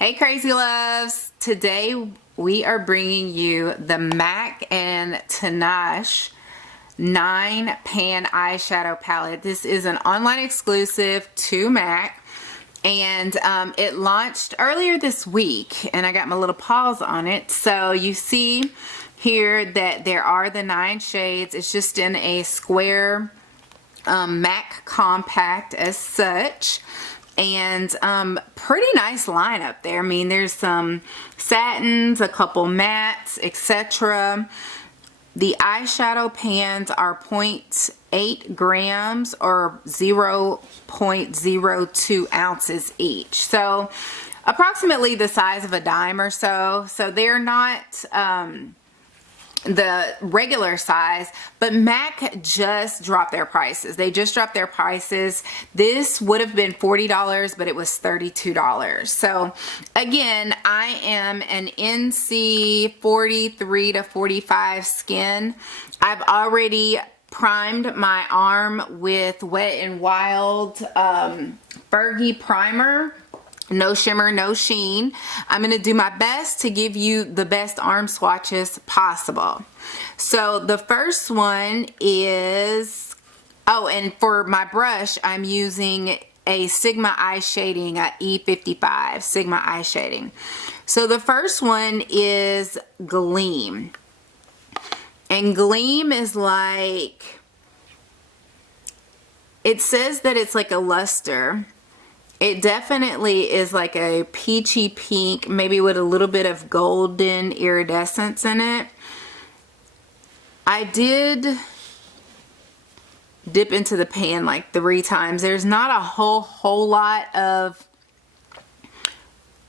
Hey Crazy Loves! Today we are bringing you the MAC and Tinashe 9-pan eyeshadow palette. This is an online exclusive to MAC, and it launched earlier this week, and I got my little paws on it. So you see here that there are the 9 shades. It's just in a square MAC compact as such. And pretty nice lineup there. I mean, there's some satins, a couple mattes, etc. The eyeshadow pans are 0.8 grams or 0.02 ounces each. So approximately the size of a dime or so. So they're not the regular size, but MAC just dropped their prices. They just dropped their prices. This would have been $40, but it was $32. So again, I am an NC 43 to 45 skin. I've already primed my arm with Wet n Wild Fergie primer. No shimmer, no sheen. I'm going to do my best to give you the best arm swatches possible. So the first one is, oh, and for my brush, I'm using a Sigma eye shading, a E55 Sigma eye shading. So the first one is Gleam. And Gleam is like, it says that it's like a luster. It definitely is like a peachy pink, maybe with a little bit of golden iridescence in it. I did dip into the pan like 3 times. There's not a whole lot of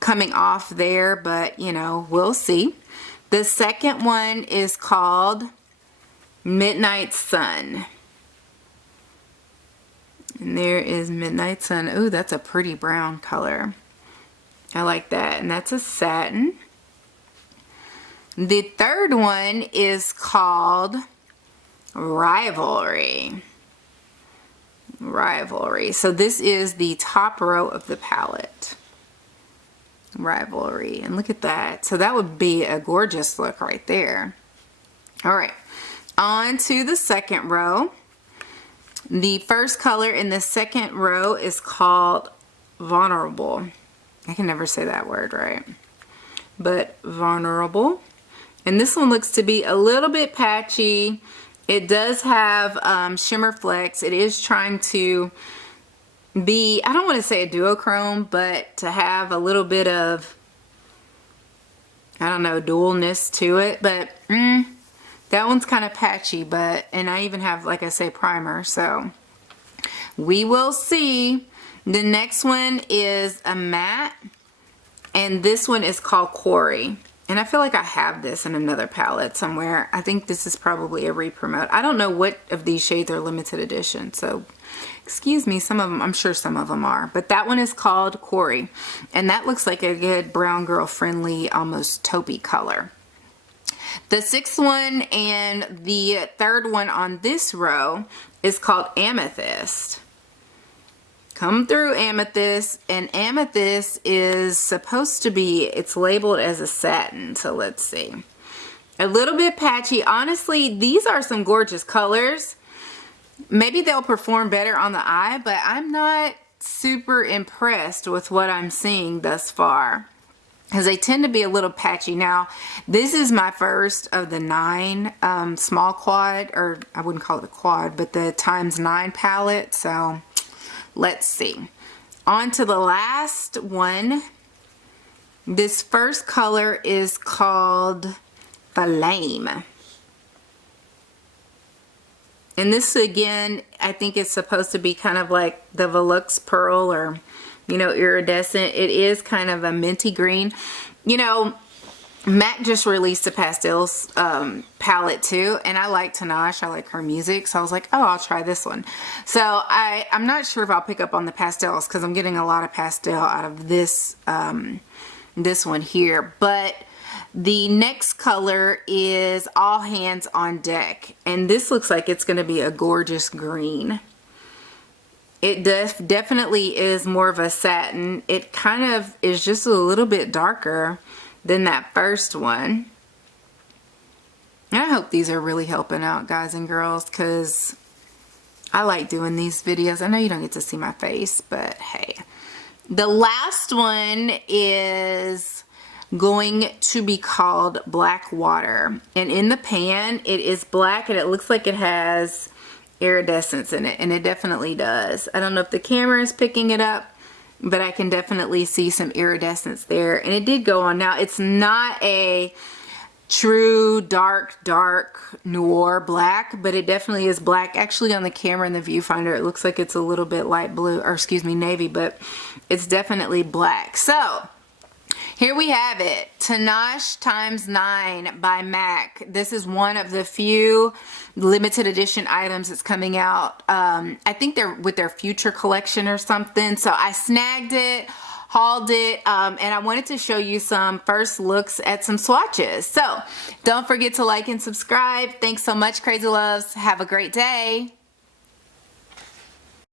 coming off there, but you know, we'll see. The second one is called Midnight Sun. And there is Midnight Sun. Ooh, that's a pretty brown color. I like that. And that's a satin. The third one is called Rivalry. Rivalry. So this is the top row of the palette. Rivalry. And look at that. So that would be a gorgeous look right there. All right. On to the second row. The first color in the second row is called Vulnerable. I can never say that word right. But Vulnerable. And this one looks to be a little bit patchy. It does have shimmer flecks. It is trying to be, I don't want to say a duochrome, but to have a little bit of, I don't know, dualness to it. But that one's kind of patchy, but, and I even have, like I say, primer, so we will see. The next one is a matte, and this one is called Quarry. And I feel like I have this in another palette somewhere. I think this is probably a re-promote. I don't know what of these shades are limited edition, so excuse me, some of them, I'm sure some of them are. But that one is called Quarry, and that looks like a good brown girl friendly, almost taupey color. The sixth one and the third one on this row is called Amethyst. Come through Amethyst, and Amethyst is supposed to be, it's labeled as a satin, so let's see. A little bit patchy. Honestly, these are some gorgeous colors. Maybe they'll perform better on the eye, but I'm not super impressed with what I'm seeing thus far, because they tend to be a little patchy. Now, this is my first of the 9 small quad, or I wouldn't call it a quad, but the ×9 palette, so let's see. On to the last one. This first color is called Flame. And this, again, I think it's supposed to be kind of like the Volux Pearl, or you know, iridescent. It is kind of a minty green. You know, MAC just released a Pastels palette too, and I like Tinashe. I like her music, so I was like, oh, I'll try this one. So I'm not sure if I'll pick up on the pastels, because I'm getting a lot of pastel out of this this one here. But the next color is All Hands on Deck, and this looks like it's going to be a gorgeous green. It definitely is more of a satin. It kind of is just a little bit darker than that first one. And I hope these are really helping out, guys and girls, because I like doing these videos. I know you don't get to see my face, but hey. The last one is going to be called Black Water. And in the pan, it is black and it looks like it has iridescence in it, and it definitely does. I don't know if the camera is picking it up, but I can definitely see some iridescence there, and it did go on. Now, it's not a true dark noir black, but it definitely is black. Actually, on the camera in the viewfinder, it looks like it's a little bit light blue, or excuse me, navy, but it's definitely black. So here we have it, Tinashe x9 by MAC. This is one of the few limited edition items that's coming out. I think they're with their future collection or something. So I snagged it, hauled it, and I wanted to show you some first looks at some swatches. So don't forget to like and subscribe. Thanks so much, Crazy Loves. Have a great day.